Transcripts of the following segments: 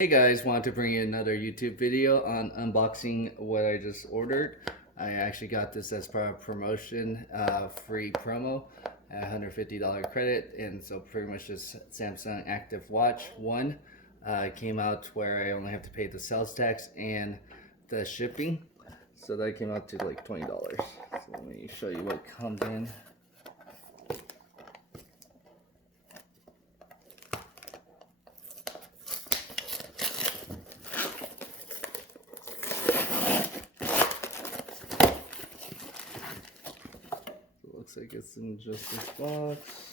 Hey guys, want to bring you another YouTube video on unboxing what I just ordered. I actually got this as part of promotion, free promo, $150 credit, and so pretty much just Samsung Active Watch 1. Came out where I only have to pay the sales tax and the shipping, so that came out to like $20. So let me show you what comes in. Looks like it's in just this box.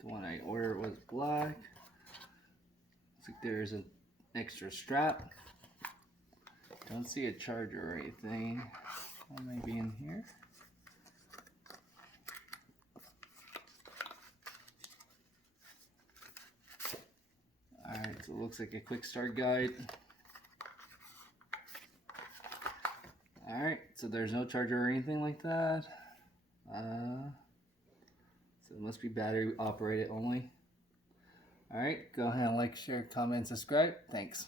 The one I ordered was black. Looks like there's an extra strap. Don't see a charger or anything. What might be in here? Alright, so it looks like a quick start guide. Alright, so there's no charger or anything like that. So it must be battery operated only. Alright, go ahead and like, share, comment, subscribe. Thanks.